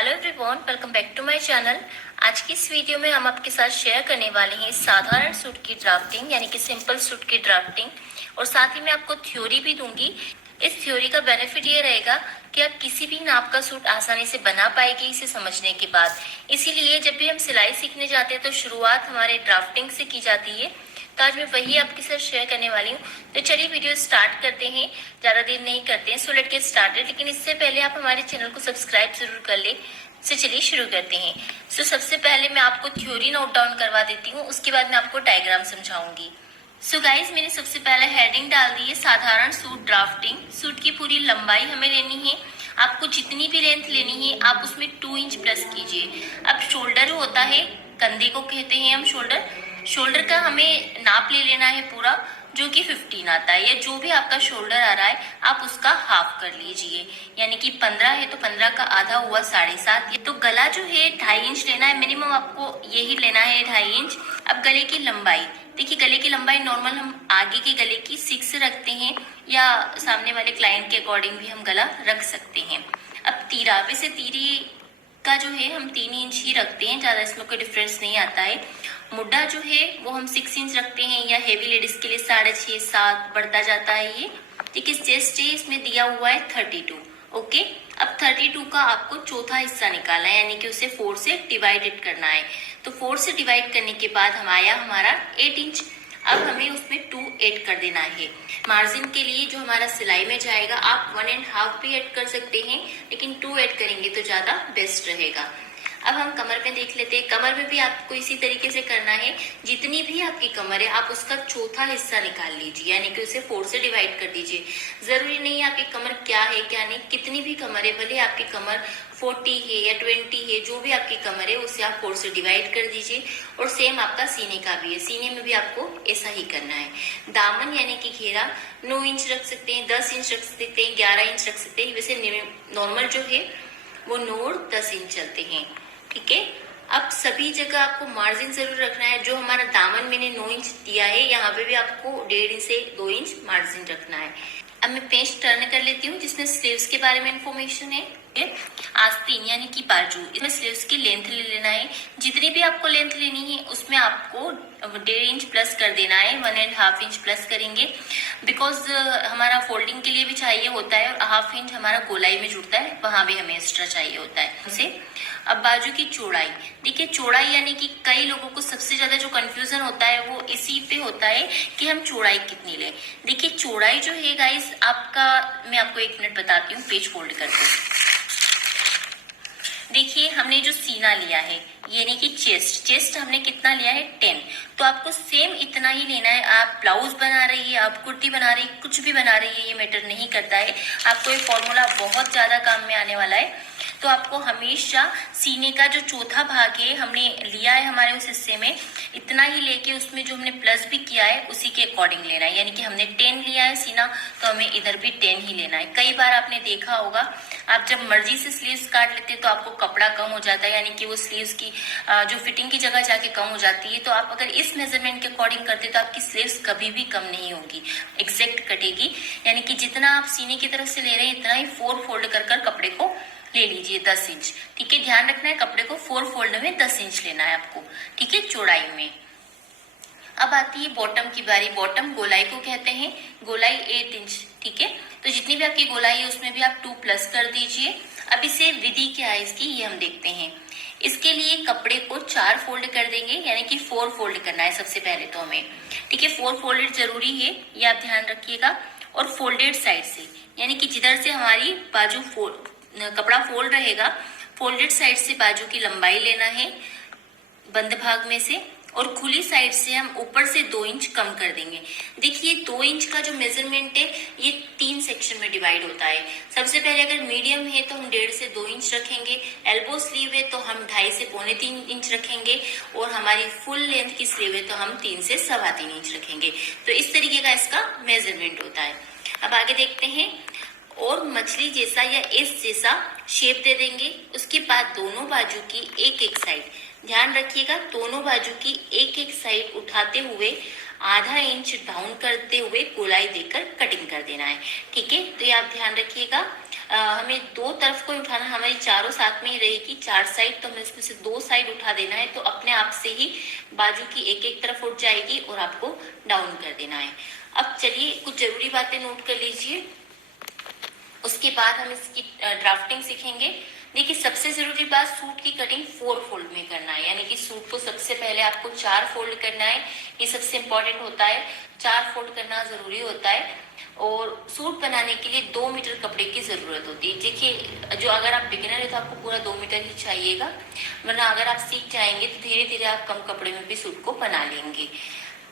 Hello everyone, welcome back to my channel. आज की इस वीडियो में हम आपके साथ शेयर करने वाले हैं साधारण सूट की ड्राफ्टिंग यानी कि सिंपल सूट की ड्राफ्टिंग, और साथ ही मैं आपको थ्योरी भी दूंगी। इस थ्योरी का बेनिफिट ये रहेगा कि आप किसी भी नाप का सूट आसानी से बना पाएंगे इसे समझने के बाद। इसीलिए जब भी हम सिलाई सीखने जाते हैं तो शुरुआत हमारे ड्राफ्टिंग से की जाती है। तो आज मैं वही आपके साथ शेयर करने वाली हूँ। तो चलिए वीडियो स्टार्ट करते हैं, ज़्यादा देर नहीं करते हैं। So let get started. लेकिन इससे पहले आप हमारे चैनल को सब्सक्राइब जरूर कर ले। तो चलिए शुरू करते हैं। सो सबसे पहले मैं आपको थ्योरी नोट डाउन करवा देती हूँ, उसके बाद मैं आपको डायग्राम समझाऊंगी। सो गाइज, मैंने सबसे पहले हेडिंग डाल दी है साधारण सूट ड्राफ्टिंग। सूट की पूरी लंबाई हमें लेनी है। आपको जितनी भी लेंथ लेनी है आप उसमें 2 इंच प्लस कीजिए। अब शोल्डर होता है, कंधे को कहते हैं हम शोल्डर का हमें नाप ले लेना है पूरा, जो कि 15 आता है, या जो भी आपका शोल्डर आ रहा है आप उसका हाफ कर लीजिए। यानी कि 15 है तो 15 का आधा हुआ 7.5। तो गला जो है 2.5 इंच लेना है मिनिमम, आपको यही लेना है 2.5 इंच। अब गले की लंबाई देखिए, गले की लंबाई नॉर्मल हम आगे के गले की 6 रखते हैं, या सामने वाले क्लाइंट के अकॉर्डिंग भी हम गला रख सकते हैं। अब तीरा, वैसे तीरी का जो है हम 3 इंच ही रखते हैं, ज़्यादा इसमें कोई डिफरेंस नहीं आता है। मुड्ढा जो है वो हम 6 इंच रखते हैं, या हेवी लेडीज के लिए 6.5 7 बढ़ता जाता है ये। ठीक है, चेस्ट है इसमें दिया हुआ है 32। ओके, अब 32 का आपको चौथा हिस्सा निकालना है, यानी कि उसे 4 से डिवाइडेड करना है। तो 4 से डिवाइड करने के बाद हमारा 8 इंच। अब हमें उसमें 2 ऐड कर देना है। मार्जिन के लिए जो हमारा सिलाई में जाएगा आप 1.5 भी ऐड कर सकते हैं, लेकिन 2 ऐड करेंगे तो ज्यादा बेस्ट रहेगा। अब हम कमर में देख लेते हैं। कमर में भी आपको इसी तरीके से करना है। जितनी भी आपकी कमर है आप उसका चौथा हिस्सा निकाल लीजिए, यानी कि उसे 4 से डिवाइड कर दीजिए। जरूरी नहीं है आपकी कमर क्या है क्या नहीं, कितनी भी कमर है, भले आपकी कमर 40 है या 20 है, जो भी आपकी कमर है उसे आप 4 से डिवाइड कर दीजिए। और सेम आपका सीने का भी है, सीने में भी आपको ऐसा ही करना है। दामन यानी कि घेरा 9 इंच रख सकते हैं, 10 इंच रख सकते हैं, 11 इंच रख सकते हैं। वैसे नॉर्मल जो है वो 9 और 10 इंच चलते हैं। ठीक है, अब सभी जगह आपको मार्जिन जरूर रखना है। जो हमारा दामन मैंने 9 इंच दिया है, यहाँ पे भी आपको 1.5 से 2 इंच मार्जिन रखना है। अब मैं पेज टर्न कर लेती हूँ जिसमें स्लीव्स के बारे में इंफॉर्मेशन है। आस्तीन यानी कि बाजू, इसमें स्लीव्स की लेंथ ले लेना है। जितनी भी आपको लेंथ लेनी है उसमें आपको 1.5 इंच प्लस कर देना है, 1.5 इंच प्लस करेंगे, बिकॉज हमारा फोल्डिंग के लिए भी चाहिए होता है, और हाफ इंच हमारा गोलाई में जुड़ता है, वहां भी हमें एक्स्ट्रा चाहिए होता है उसे। अब बाजू की चौड़ाई देखिए, चौड़ाई यानी कि कई लोगों को सबसे ज्यादा जो कंफ्यूजन होता है वो इसी पे होता है कि हम चौड़ाई कितनी लें। देखिए चौड़ाई जो है गाइस आपका, मैं आपको 1 मिनट बताती हूँ पेज फोल्ड करके। देखिए हमने जो सीना लिया है यानी कि चेस्ट हमने कितना लिया है 10। तो आपको सेम इतना ही लेना है। आप ब्लाउज बना रही है, आप कुर्ती बना रही है, कुछ भी बना रही है, ये मैटर नहीं करता है। आपको ये फॉर्मूला बहुत ज्यादा काम में आने वाला है। तो आपको हमेशा सीने का जो चौथा भाग है हमने लिया है हमारे उस हिस्से में, इतना ही लेके उसमें जो हमने प्लस भी किया है उसी के अकॉर्डिंग लेना है। यानी कि हमने 10 लिया है सीना, तो हमें इधर भी 10 ही लेना है। कई बार आपने देखा होगा आप जब मर्जी से स्लीव्स काट लेते हैं तो आपको कपड़ा कम हो जाता है, यानी कि वो स्लीव्स की जो फिटिंग की जगह जाके कम हो जाती है। तो आप अगर इस मेजरमेंट के अकॉर्डिंग करते तो आपकी स्लीव्स कभी भी कम नहीं होगी, एग्जैक्ट कटेगी। यानी कि जितना आप सीने की तरफ से ले रहे हैं इतना ही 4 फोल्ड कर कपड़े को ले लीजिए 10 इंच। ठीक है, ध्यान रखना है कपड़े को 4 फोल्ड में 10 इंच लेना है आपको। ठीक है, चौड़ाई में। अब आती है बॉटम की बारी। बॉटम गोलाई को कहते हैं, गोलाई 8 इंच। ठीक है, तो जितनी भी आपकी गोलाई है उसमें भी आप 2 प्लस कर दीजिए। अब इसे विधि क्या है इसकी ये हम देखते हैं। इसके लिए कपड़े को 4 फोल्ड कर देंगे, यानी कि 4 फोल्ड करना है सबसे पहले तो हमें। ठीक है, 4 फोल्डेड जरूरी है, ये आप ध्यान रखिएगा। और फोल्डेड साइड से, यानी कि जिधर से हमारी बाजू कपड़ा फोल्ड रहेगा, फोल्डेड साइड से बाजू की लंबाई लेना है बंद भाग में से, और खुली साइड से हम ऊपर से 2 इंच कम कर देंगे। देखिए 2 इंच का जो मेजरमेंट है ये 3 सेक्शन में डिवाइड होता है। सबसे पहले अगर मीडियम है तो हम 1.5 से 2 इंच रखेंगे, एल्बो स्लीव है तो हम 2.5 से 3.25 इंच रखेंगे, और हमारी फुल लेंथ की स्लीव है तो हम 3 से 3.25 इंच रखेंगे। तो इस तरीके का इसका मेजरमेंट होता है। अब आगे देखते हैं। और मछली जैसा या एस जैसा शेप दे देंगे। उसके बाद दोनों बाजू की एक एक साइड, ध्यान रखिएगा, दोनों बाजू की एक एक साइड उठाते हुए आधा इंच डाउन करते हुए गोलाई देकर कटिंग कर देना है। ठीक है, तो ये आप ध्यान रखिएगा। हमें दो तरफ को उठाना, हमारी चारों साथ में ही रहेगी, 4 साइड, तो हमें इसमें से 2 साइड उठा देना है, तो अपने आप से ही बाजू की एक एक तरफ उठ जाएगी और आपको डाउन कर देना है। अब चलिए कुछ जरूरी बातें नोट कर लीजिए, उसके बाद हम इसकी ड्राफ्टिंग सीखेंगे। देखिए सबसे जरूरी बात, सूट की कटिंग 4 फोल्ड में करना है, यानी कि सूट को सबसे पहले आपको 4 फोल्ड करना है। ये सबसे इम्पोर्टेंट होता है, 4 फोल्ड करना जरूरी होता है। और सूट बनाने के लिए 2 मीटर कपड़े की जरूरत होती है। देखिए जो अगर आप बिगिनर है तो आपको पूरा 2 मीटर ही चाहिएगा, वरना अगर आप सीख जाएंगे तो धीरे धीरे आप कम कपड़े में भी सूट को बना लेंगे।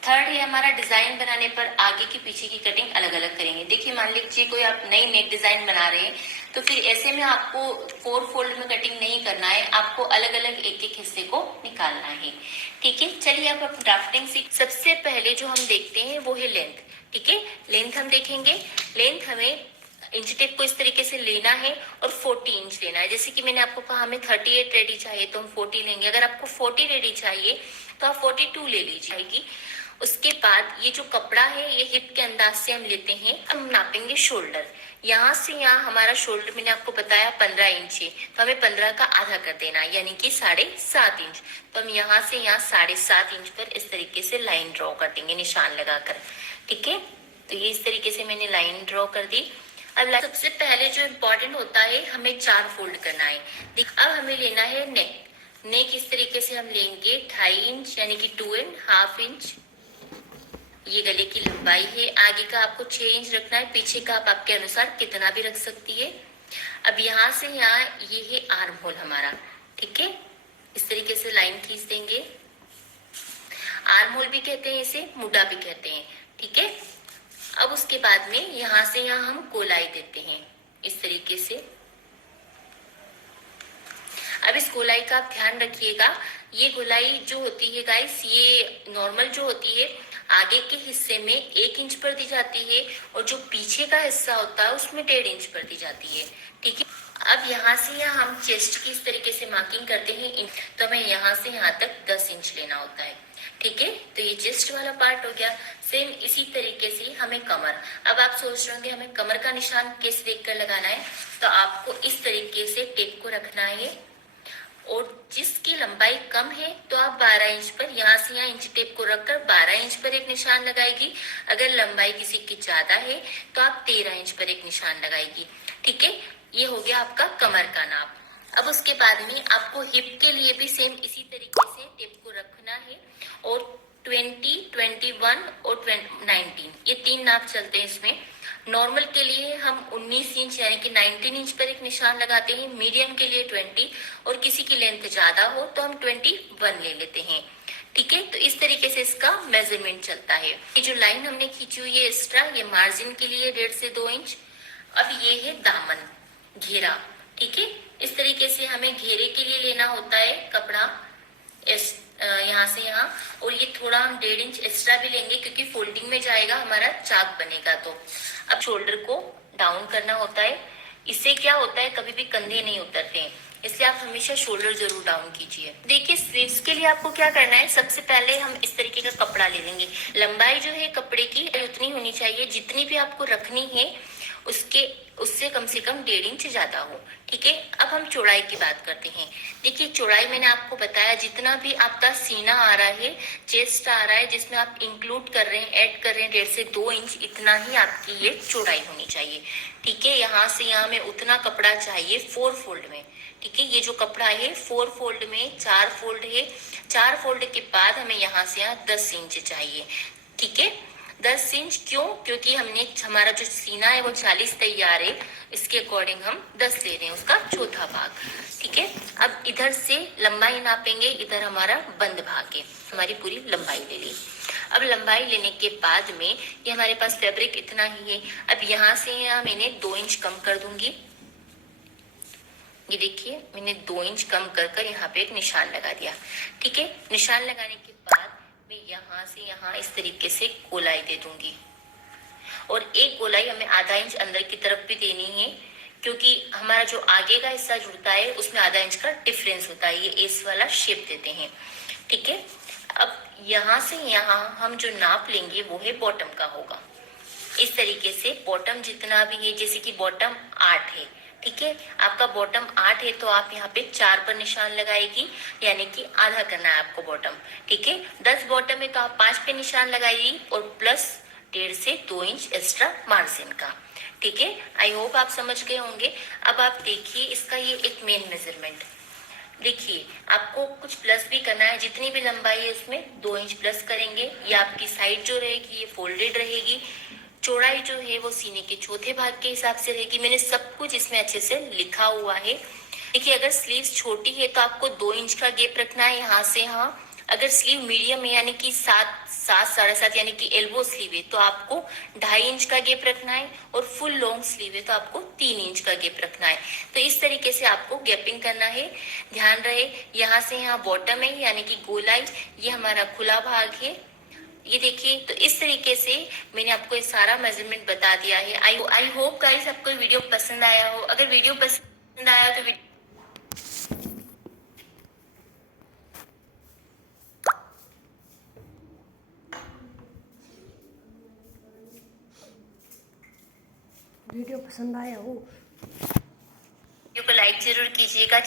थर्ड है हमारा, डिजाइन बनाने पर आगे की पीछे की कटिंग अलग अलग करेंगे। देखिए मान लीजिए कोई आप नई नेक डिजाइन बना रहे हैं, तो फिर ऐसे में आपको 4 फोल्ड में कटिंग नहीं करना है, आपको अलग अलग एक एक हिस्से को निकालना है। ठीक है, चलिए अब ड्राफ्टिंग सीख। सबसे पहले जो हम देखते हैं वो है लेंथ। ठीक है, लेंथ हम देखेंगे। लेंथ हमें इंच टेप को इस तरीके से लेना है और 40 इंच लेना है। जैसे कि मैंने आपको कहा हमें 38 रेडी चाहिए तो हम 40 लेंगे, अगर आपको 40 रेडी चाहिए तो आप 42 ले लीजिएगी। उसके बाद ये जो कपड़ा है ये हिप के अंदाज से हम लेते हैं। हम नापेंगे शोल्डर, यहाँ से यहाँ हमारा शोल्डर मैंने आपको बताया 15 इंच है, तो हमें 15 का आधा कर देना है, यानी कि 7.5 इंच। तो हम यहाँ से यहाँ 7.5 इंच पर इस तरीके से लाइन ड्रॉ कर देंगे निशान लगाकर। ठीक है, तो ये इस तरीके से मैंने लाइन ड्रॉ कर दी। अब सबसे पहले जो इम्पोर्टेंट होता है, हमें 4 फोल्ड करना है। अब हमें लेना है नेक। नेक इस तरीके से हम लेंगे 2.5 इंच, यानी कि 2.5 इंच। ये गले की लंबाई है। आगे का आपको 6 इंच रखना है, पीछे का आप आपके अनुसार कितना भी रख सकती है। अब यहाँ से यहाँ ये है आर्म होल हमारा। ठीक है, इस तरीके से लाइन खींच देंगे। आर्म होल भी कहते हैं इसे, मुड्डा भी कहते हैं। ठीक है, अब उसके बाद में यहाँ से यहाँ हम गोलाई देते हैं इस तरीके से। अब इस गोलाई का आप ध्यान रखिएगा, ये गोलाई जो होती है गाइस, ये नॉर्मल जो होती है आगे के हिस्से में 1 इंच पर दी जाती है, और जो पीछे का हिस्सा होता है उसमें 1.5 इंच पर दी जाती है। ठीक है, अब यहाँ से यहाँ हम चेस्ट की इस तरीके से मार्किंग करते हैं, तो हमें यहाँ से यहाँ तक 10 इंच लेना होता है। ठीक है, तो ये चेस्ट वाला पार्ट हो गया। सेम इसी तरीके से हमें कमर। अब आप सोच रहे होंगे हमें कमर का निशान कैसे देखकर लगाना है, तो आपको इस तरीके से टेप को रखना है, और जिसकी लंबाई कम है तो आप 12 इंच पर, यहाँ से यहाँ इंच टेप को रखकर 12 इंच पर एक निशान लगाएगी। अगर लंबाई किसी की ज्यादा है तो आप 13 इंच पर एक निशान लगाएगी। ठीक है, ये हो गया आपका कमर का नाप। अब उसके बाद में आपको हिप के लिए भी सेम इसी तरीके से टेप को रखना है, और 20, 21 और 19 ये 3 नाप चलते हैं इसमें। नॉर्मल के लिए हम 19 इंच यानी कि 19 इंच पर एक निशान लगाते हैं, मीडियम के लिए 20, और किसी की लेंथ ज्यादा हो तो हम 21 ले लेते हैं। ठीक है, तो इस तरीके से इसका मेजरमेंट चलता है। ये जो लाइन हमने खींची हुई है एक्स्ट्रा, ये मार्जिन के लिए 1.5 से 2 इंच। अब ये है दामन, घेरा। ठीक है, इस तरीके से हमें घेरे के लिए लेना होता है कपड़ा यहाँ से यहाँ, और ये थोड़ा हम 1.5 इंच एक्स्ट्रा भी लेंगे क्योंकि फोल्डिंग में जाएगा हमारा चाक बनेगा। तो अब शोल्डर को डाउन करना होता है, इससे क्या होता है कभी भी कंधे नहीं उतरते हैं, इसलिए आप हमेशा शोल्डर जरूर डाउन कीजिए। देखिए स्लीव्स के लिए आपको क्या करना है, सबसे पहले हम इस तरीके का कपड़ा ले लेंगे। लंबाई जो है कपड़े की उतनी होनी चाहिए जितनी भी आपको रखनी है, उससे कम से कम 1.5 इंच ज्यादा हो। ठीक है, अब हम चौड़ाई की बात करते हैं। देखिए चौड़ाई मैंने आपको बताया, जितना भी आपका सीना आ रहा है, चेस्ट आ रहा है, जिसमें आप इंक्लूड कर रहे हैं, ऐड कर रहे हैं 1.5 से 2 इंच, इतना ही आपकी ये चौड़ाई होनी चाहिए। ठीक है, यहाँ से यहाँ में उतना कपड़ा चाहिए 4 फोल्ड में। ठीक है, ये जो कपड़ा है 4 फोल्ड में 4 फोल्ड है। 4 फोल्ड के बाद हमें यहाँ से यहाँ 10 इंच चाहिए। ठीक है, 10 इंच क्यों? क्योंकि हमारा जो सीना है वो 40 तैयार है, इसके अकॉर्डिंग हम 10 ले रहे हैं, उसका चौथा भाग। ठीक है, अब इधर से लंबाई नापेंगे, इधर हमारा बंद भाग है, हमारी पूरी लंबाई ले ली। अब लंबाई लेने के बाद में ये हमारे पास फैब्रिक इतना ही है। अब यहाँ से यहाँ मैंने 2 इंच कम कर दूंगी। ये देखिए मैंने 2 इंच कम कर यहाँ पे एक निशान लगा दिया। ठीक है, निशान लगाने के बाद मैं यहाँ से यहाँ इस तरीके से गोलाई दे दूंगी, और एक गोलाई हमें आधा इंच अंदर की तरफ भी देनी है, क्योंकि हमारा जो आगे का हिस्सा जुड़ता है उसमें आधा इंच का डिफरेंस होता है, ये एस वाला शेप देते हैं। ठीक है, अब यहाँ से यहाँ हम जो नाप लेंगे वो है बॉटम का होगा। इस तरीके से बॉटम जितना भी है, जैसे कि बॉटम 8 है, ठीक है, आपका बॉटम 8 है तो आप यहाँ पे 4 पर निशान लगाएगी, यानी कि आधा करना है आपको बॉटम, ठीक है। 10 बॉटम है तो आप 5 पे निशान लगाइए और प्लस 1.5 से 2 इंच एक्स्ट्रा मार्जिन का, ठीक है। आई होप आप समझ गए होंगे। अब आप देखिए इसका ये एक मेन मेजरमेंट, देखिए आपको कुछ प्लस भी करना है, जितनी भी लंबाई है उसमें 2 इंच प्लस करेंगे। ये आपकी साइड जो रहेगी ये फोल्डेड रहेगी, चौड़ाई जो है वो सीने के चौथे भाग के हिसाब से रहेगी। मैंने सब कुछ इसमें अच्छे से लिखा हुआ है। देखिए अगर स्लीव्स छोटी है तो आपको 2 इंच का गैप रखना है यहाँ से यहाँ। अगर स्लीव मीडियम है यानी कि 7 साढ़े 7 यानी कि एल्बो स्लीव है तो आपको 2.5 इंच का गैप रखना है, और फुल लॉन्ग स्लीव है तो आपको 3 इंच का गैप रखना है। तो इस तरीके से आपको गैपिंग करना है। ध्यान रहे यहाँ से यहाँ बॉटम है यानी कि गोलाई, ये हमारा खुला भाग है, ये देखिए। तो इस तरीके से मैंने आपको ये सारा मेजरमेंट बता दिया है। आई होप गाइस आपको वीडियो पसंद आया हो। अगर वीडियो पसंद आया तो वीडियो पसंद आया हो वीडियो को लाइक जरूर कीजिएगा।